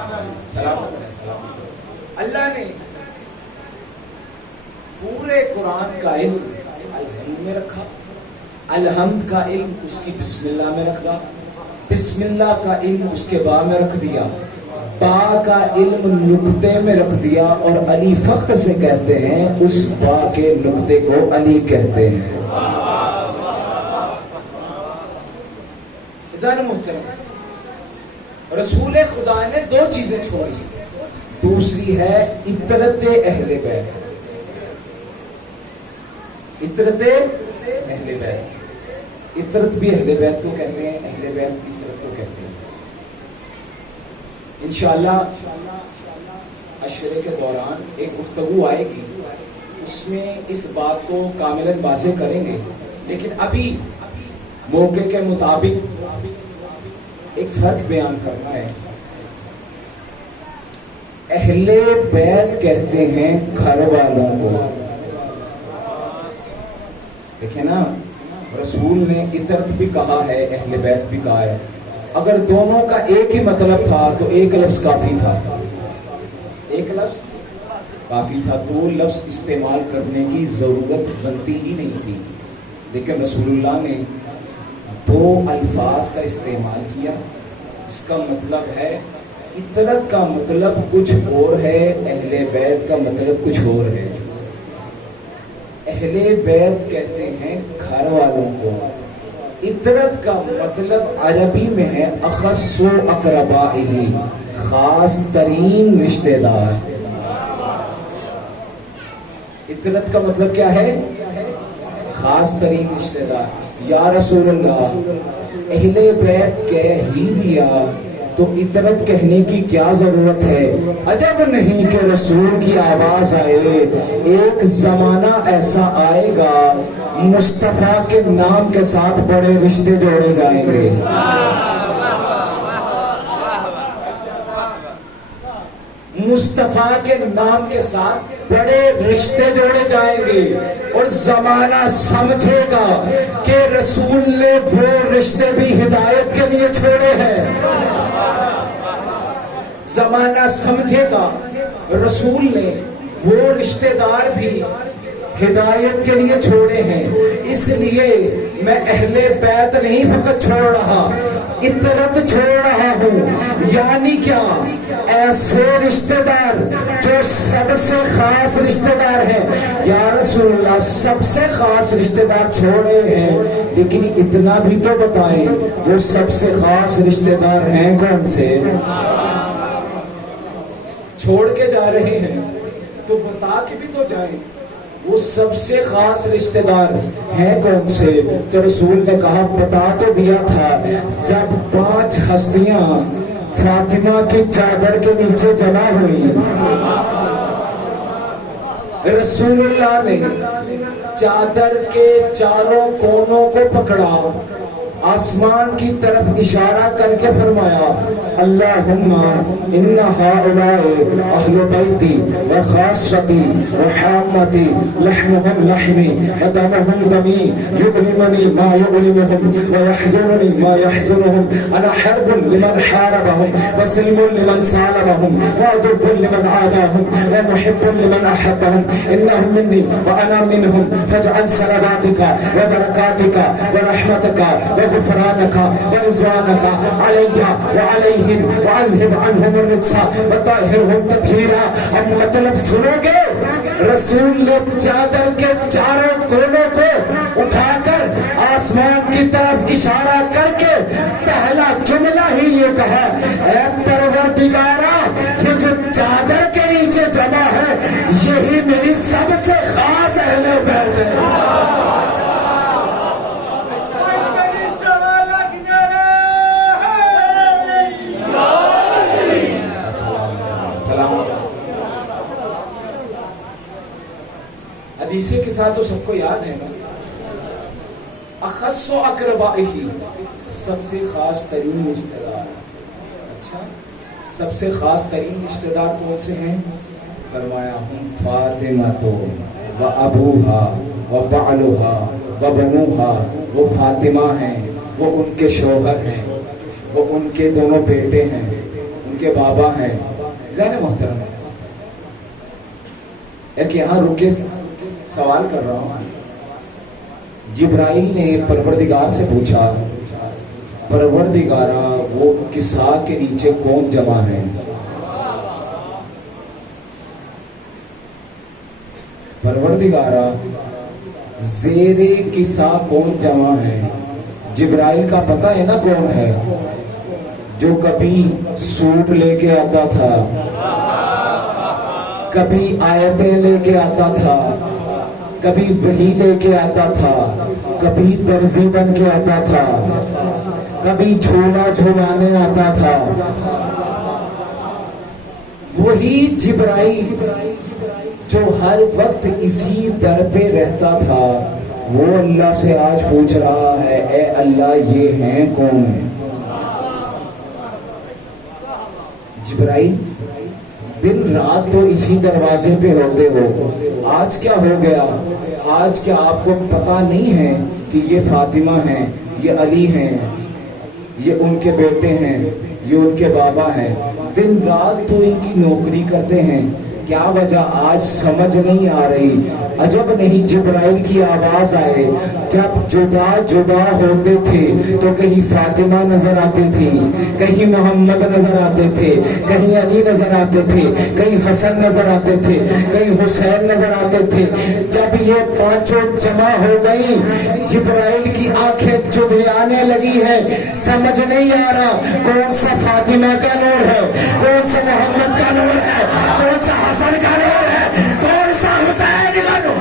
سلامت رہے، سلامت رہے۔ اللہ نے پورے قرآن کا علم الحمد میں رکھا، الحمد کا علم اس کی بسم اللہ میں رکھ دیا، بسم اللہ کا علم اس کے با میں رکھ دیا، با کا علم نقطے میں رکھ دیا، اور علی فخر سے کہتے ہیں اس با کے نقطے کو علی کہتے ہیں۔ محترم، رسول خدا نے دو چیزیں چھوڑی، دوسری ہے عطرت اہل بیت، عطرت اہل بیت، عطرت بھی اہل بیت کو کہتے ہیں، اہل بیت بھی عطرت کو کہتے ہیں۔ انشاءاللہ عشرے کے دوران ایک گفتگو آئے گی، اس میں اس بات کو کاملاً واضح کریں گے، لیکن ابھی موقع کے مطابق ایک فرق بیان کرنا ہے۔ اہل بیت کہتے ہیں گھر والوں کو، دیکھیں نا، رسول نے عطرت بھی کہا ہے، اہل بیت بھی کہا ہے۔ اگر دونوں کا ایک ہی مطلب تھا تو ایک لفظ کافی تھا، ایک لفظ کافی تھا، دو لفظ استعمال کرنے کی ضرورت بنتی ہی نہیں تھی، لیکن رسول اللہ نے دو الفاظ کا استعمال کیا۔ اس کا مطلب ہے عطرت کا مطلب کچھ اور ہے، اہل بیت کا مطلب کچھ اور ہے۔ اہل بیت کہتے ہیں گھر والوں کو، عطرت کا مطلب عربی میں ہے اخص و اقربائہ، خاص ترین رشتہ دار۔ عطرت کا مطلب کیا ہے؟ خاص ترین رشتہ دار۔ یا رسول اللہ، اہل بیت کہہ ہی دیا تو عطرت کہنے کی کیا ضرورت ہے؟ عجب نہیں کہ رسول کی آواز آئے، ایک زمانہ ایسا آئے گا مصطفیٰ کے نام کے ساتھ بڑے رشتے جوڑے جائیں گے۔ مصطفیٰ کے نام کے ساتھ بڑے رشتے جوڑے جائیں گے، اور زمانہ سمجھے گا کہ رسول نے وہ رشتے بھی ہدایت کے لیے چھوڑے ہیں۔ زمانہ سمجھے گا رسول نے وہ رشتے دار بھی ہدایت کے لیے چھوڑے ہیں۔ اس لیے میں اہل بیت نہیں فقط چھوڑ رہا، عطرت چھوڑ رہا ہوں۔ یعنی کیا؟ ایسے رشتہ دار جو سب سے خاص رشتہ دار ہیں۔ یا رسول اللہ، سب سے خاص رشتہ دار چھوڑے ہیں، لیکن اتنا بھی تو بتائیں وہ سب سے خاص رشتہ دار ہیں کون سے؟ چھوڑ کے جا رہے ہیں تو بتا کے بھی تو جائیں وہ سب سے خاص رشتہ دار ہیں کون سے؟ تو رسول نے کہا، بتا تو دیا تھا، جب 5 ہستیاں فاطمہ کی چادر کے نیچے جمع ہوئی، رسول اللہ نے چادر کے چاروں کونوں کو پکڑا، آسمان کی طرف اشارہ کر کے فرمایا، اللہم ان ہؤلاء اہل بیتی وخاصتی وحامتی، لحمہم لحمی ودمہم دمی، یؤلمنی ما یؤلمہم ویحزننی ما یحزنہم، انا حرب لمن حاربہم وسلم لمن سالمہم وعدو لمن عاداہم ومحب لمن احبہم، انہم منی وانا منہم، فاجعل صلواتک وبرکاتک ورحمتک غفرانك ورضوانك علي وعليهم واذهب عنهم الرجس وطهرهم تطهيرا۔ اب مطلب سنو گے؟ رسول نے چادر کے چاروں کونوں کو اٹھا کر آسمان کی طرف اشارہ کر کے پہلا جملہ ہی یہ کہا، اے پروردگارا، یہ جو چادر کے نیچے جمع ہے یہی میری سب سے خاص اہل بیت ہے۔ حدیثے کے ساتھ تو سب کو یاد ہے نا، اخص و اقربائہ، سب سے خاص ترین رشتہ دار۔ اچھا، سب سے خاص ترین رشتہ دار کون سے ہیں؟ فرمایا، ہم فاطمہ تو و ابوہا و بعلہا و بنوہا، وہ فاطمہ ہیں، وہ ان کے شوہر ہیں، وہ ان کے دونوں بیٹے ہیں، ان کے بابا ہیں. ذہن محترم ایک یہاں رکے سوال کر رہا ہوں. جبرائیل نے پروردگار سے پوچھا پروردگارا وہ کسا کے نیچے کون جمع ہے؟ پروردگارا زیر کسا کون جمع ہے؟ جبرائیل کا پتہ ہے نا کون ہے؟ جو کبھی سوٹ لے کے آتا تھا، کبھی آیتیں لے کے آتا تھا، کبھی وحی لے کے آتا تھا، کبھی درزی بن کے آتا تھا، کبھی جھولا جھولانے آتا تھا. وہی جبرائیل جو ہر وقت اسی در پہ رہتا تھا وہ اللہ سے آج پوچھ رہا ہے اے اللہ یہ ہیں کون؟ جبرائیل دن رات تو اسی دروازے پہ ہوتے ہو، آج کیا ہو گیا؟ آج کیا آپ کو پتا نہیں ہے کہ یہ فاطمہ ہیں، یہ علی ہیں، یہ ان کے بیٹے ہیں، یہ ان کے بابا ہیں؟ دن رات تو ان کی نوکری کرتے ہیں، کیا وجہ آج سمجھ نہیں آ رہی؟ عجب نہیں جبرائیل کی آواز آئے. جب جدا جدا ہوتے تھے تو کہیں فاطمہ نظر آتی تھی، کہیں محمد نظر آتے تھے، کہیں علی نظر آتے تھے، کہیں حسن نظر آتے تھے، کہیں حسین نظر آتے تھے. جب یہ پانچوں جمع ہو گئی جبرائیل کی آنکھیں چدھیانے لگی ہیں، سمجھ نہیں آ رہا کون سا فاطمہ کا نور ہے، کون سا محمد کا نور ہے، کون سا حسن کا نور ہے، کون سا حسین کا نور.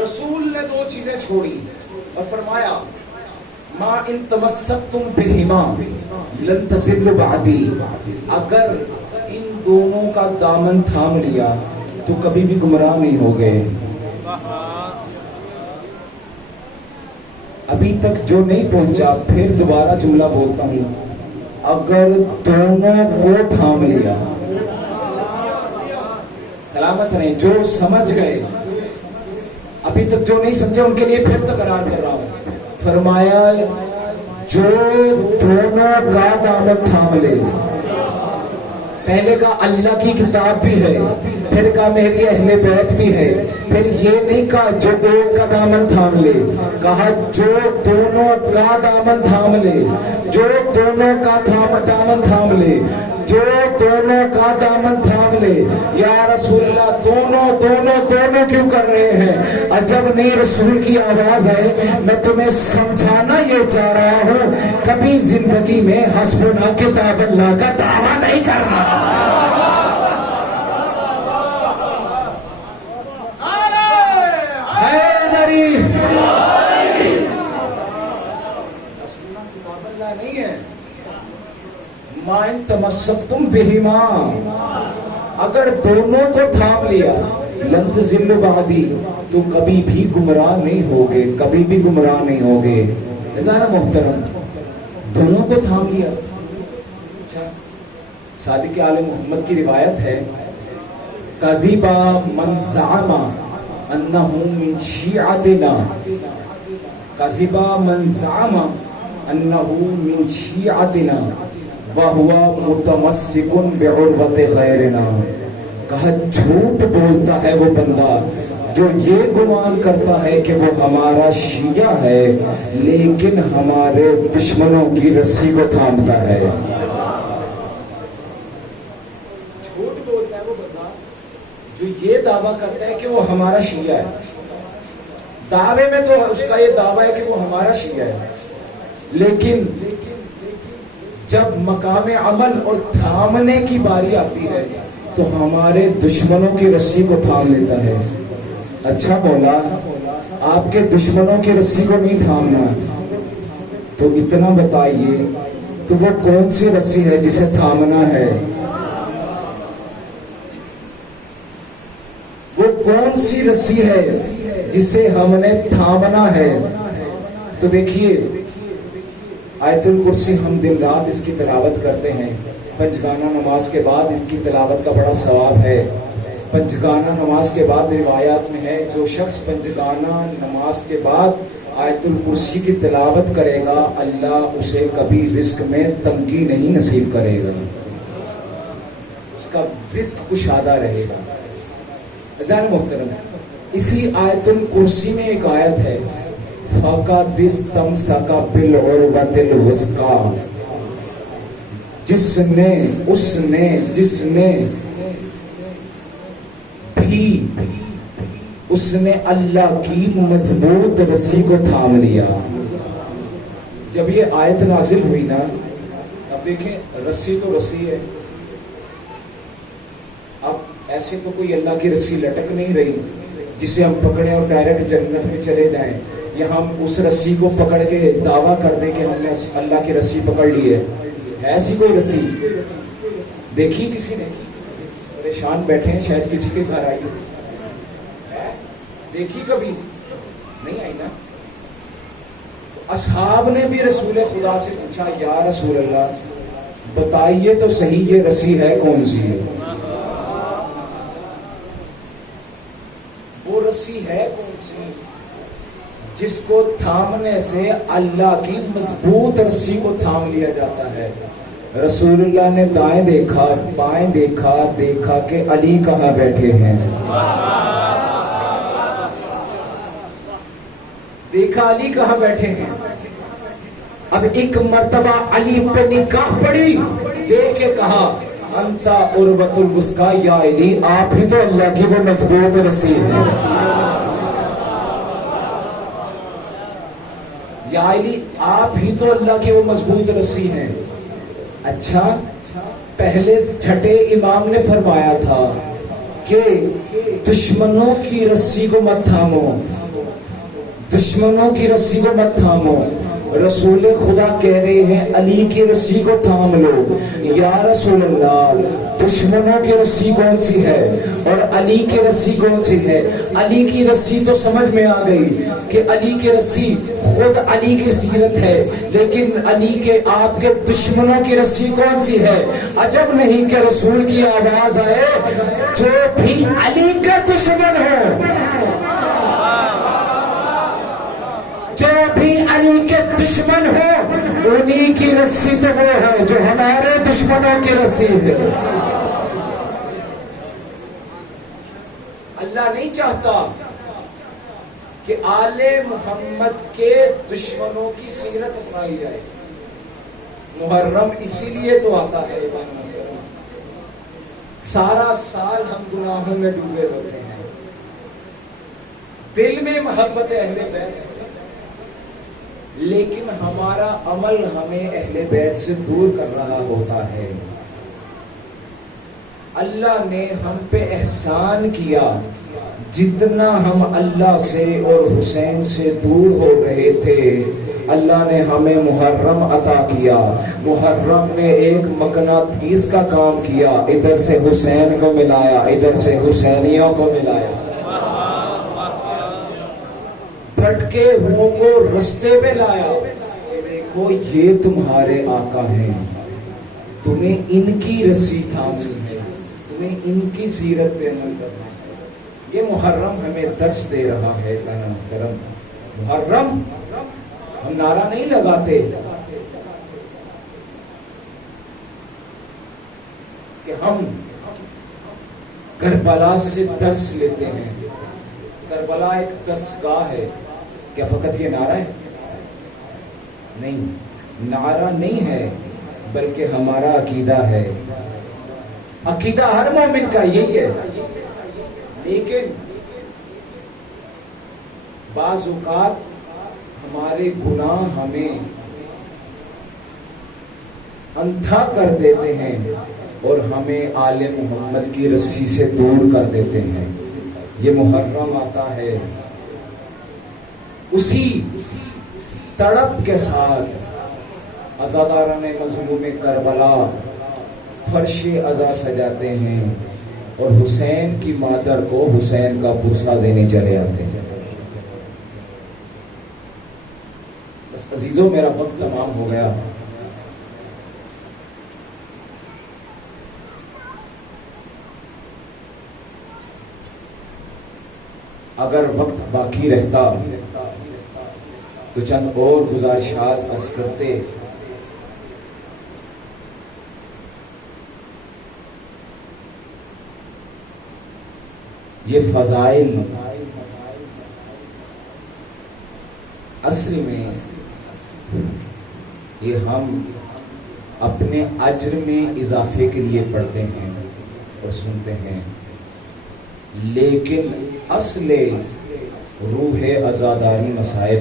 رسول نے دو چیزیں چھوڑی اور فرمایا ما ان تمسکتم بہما لن تضلوا بعدی. اگر ان دونوں کا دامن تھام لیا تو کبھی بھی گمراہ نہیں ہوگے. ابھی تک جو نہیں پہنچا پھر دوبارہ جملہ بولتا ہوں، اگر دونوں کو تھام لیا. سلامت رہیں جو سمجھ گئے، ابھی تک جو نہیں سمجھے ان کے لیے پھر تکرار کر رہا ہوں. فرمایا جو دونوں کا دامن تھام لے. پہلے کا اللہ کی کتاب بھی ہے، پھر کا میری اہل بیت بھی ہے، پھر یہ نہیں کہا جو ایک کا دامن تھام لے، کہا جو دونوں کا دامن تھام لے، جو دونوں کا دامن تھام لے، جو دونوں کا دامن تھام لے. یا رسول اللہ دونوں دونوں دونوں کیوں کر رہے ہیں؟ عجب نہیں رسول کی آواز ہے. میں تمہیں سمجھانا یہ چاہ رہا ہوں کبھی زندگی میں حسبنا کتاب اللہ کا دعویٰ نہیں کرنا. نہیں ہے ما ان تمسکتم بہما، اگر دونوں کو تھام لیا لن تضلوا بعدی تو کبھی بھی گمراہ نہیں ہوگے، کبھی بھی گمراہ نہیں ہوگے. ذرا محترم دونوں کو تھام لیا. اچھا صادق آل محمد کی روایت ہے کذب من زعم انہ من شیعتنا، کذب من زعم انہ من شیعتنا وَهُوَ مُتَمَسِّكٌ بِعُرْوَةِ غَيْرِنَا. کہا جھوٹ بولتا ہے وہ بندہ جو یہ گمان کرتا ہے کہ وہ ہمارا شیعہ ہے لیکن ہمارے دشمنوں کی رسی کو تھامتا ہے. جھوٹ بولتا ہے وہ بندہ جو یہ دعویٰ کرتا ہے کہ وہ ہمارا شیعہ ہے. دعوے میں تو اس کا یہ دعویٰ ہے کہ وہ ہمارا شیعہ ہے، لیکن جب مقام عمل اور تھامنے کی باری آتی ہے تو ہمارے دشمنوں کی رسی کو تھام لیتا ہے. اچھا مولا آپ کے دشمنوں کی رسی کو نہیں تھامنا تو اتنا بتائیے تو وہ کون سی رسی ہے جسے تھامنا ہے؟ وہ کون سی رسی ہے جسے ہم نے تھامنا ہے؟ تو دیکھیے آیت الکرسی ہم دن رات اس کی تلاوت کرتے ہیں، پنجگانہ نماز کے بعد اس کی تلاوت کا بڑا ثواب ہے. پنجگانہ نماز کے بعد روایات میں ہے جو شخص پنجگانہ نماز کے بعد آیت الکرسی کی تلاوت کرے گا اللہ اسے کبھی رزق میں تنگی نہیں نصیب کرے گا، اس کا رزق کشادہ رہے گا. عزیزان محترم، اسی آیت الکرسی میں ایک آیت ہے فَقَدِ اسْتَمْسَكَ بِالْعُرْوَةِ الْوُثْقَىٰ، جس نے اس نے اللہ کی مضبوط رسی کو تھام لیا. جب یہ آیت نازل ہوئی نا، اب دیکھیں رسی تو رسی ہے، اب ایسے تو کوئی اللہ کی رسی لٹک نہیں رہی جسے ہم پکڑیں اور ڈائریکٹ جنت میں چلے جائیں، یا ہم اس رسی کو پکڑ کے دعویٰ کر دیں کہ ہم نے اللہ کی رسی پکڑ لی ہے. ایسی کوئی رسی دیکھی کسی نے؟ پریشان بیٹھے ہیں، شاید کسی کے گھر آئی دیکھی کبھی نہیں آئی نا. تو اصحاب نے بھی رسول خدا سے پوچھا یا رسول اللہ بتائیے تو صحیح یہ رسی ہے کون سی ہے؟ وہ رسی ہے کون سی جس کو تھامنے سے اللہ کی مضبوط رسی کو تھام لیا جاتا ہے؟ رسول اللہ نے دائیں دیکھا بائیں دیکھا، دیکھا کہ علی کہاں بیٹھے ہیں، دیکھا علی کہاں بیٹھے ہیں. اب ایک مرتبہ علی پہ نگاہ پڑی، دیکھ کے کہا انتا عروۃ الوثقیٰ یا علی، آپ ہی تو اللہ کی وہ مضبوط رسی ہے. یا علی آپ ہی تو اللہ کی وہ مضبوط رسی ہیں. اچھا، پہلے چھٹے امام نے فرمایا تھا کہ دشمنوں کی رسی کو مت تھامو، دشمنوں کی رسی کو مت تھامو. رسول خدا کہہ رہے ہیں علی کی رسی کو تھام لو. یا رسول اللہ دشمنوں کی رسی کون سی ہے اور علی کی رسی کون سی ہے؟ علی کی رسی تو سمجھ میں آ گئی کہ علی کی رسی خود علی کی سیرت ہے، لیکن علی کے آپ کے دشمنوں کی رسی کون سی ہے؟ عجب نہیں کہ رسول کی آواز آئے جو بھی علی کا دشمن ہے، جو بھی علی کے دشمن ہو انہی کی رسی تو وہ ہے جو ہمارے دشمنوں کی رسی ہے. اللہ نہیں چاہتا کہ آل محمد کے دشمنوں کی سیرت اپنائی جائے. محرم اسی لیے تو آتا ہے، سارا سال ہم گناہوں میں ڈوبے رہتے ہیں، دل میں محبت اہل بیت ہے، لیکن ہمارا عمل ہمیں اہل بیت سے دور کر رہا ہوتا ہے. اللہ نے ہم پہ احسان کیا، جتنا ہم اللہ سے اور حسین سے دور ہو رہے تھے اللہ نے ہمیں محرم عطا کیا. محرم نے ایک مقناطیس کا کام کیا، ادھر سے حسین کو ملایا، ادھر سے حسینیوں کو ملایا، بھٹکے ہوں کو رستے پہ لایا. دیکھو یہ تمہارے آقا ہیں، تمہیں ان کی رسی تھامنی ہے، تمہیں ان کی سیرت پہ عمل کرنا ہے. یہ محرم ہمیں درس دے رہا ہے. زانا محترم، محرم ہم نعرہ نہیں لگاتے کہ ہم کربلا سے درس لیتے ہیں. کربلا ایک درس گاہ ہے، کیا فقط یہ نعرہ ہے؟ نہیں، نعرہ نہیں ہے بلکہ ہمارا عقیدہ ہے. عقیدہ ہر مومن کا یہی ہے، لیکن بعض اوقات ہمارے گناہ ہمیں اندھا کر دیتے ہیں اور ہمیں آل محمد کی رسی سے دور کر دیتے ہیں. یہ محرم آتا ہے، اسی تڑپ کے ساتھ عزاداران مظلوم کربلا فرش عزا سجاتے ہیں اور حسین کی مادر کو حسین کا بوسہ دینے چلے آتے ہیں. بس عزیزوں، میرا وقت تمام ہو گیا. اگر وقت باقی رہتا تو چند اور گزارشات عرض کرتے. یہ فضائل اصل میں یہ ہم اپنے اجر میں اضافے کے لیے پڑھتے ہیں اور سنتے ہیں، لیکن اصل روح عزاداری مسائل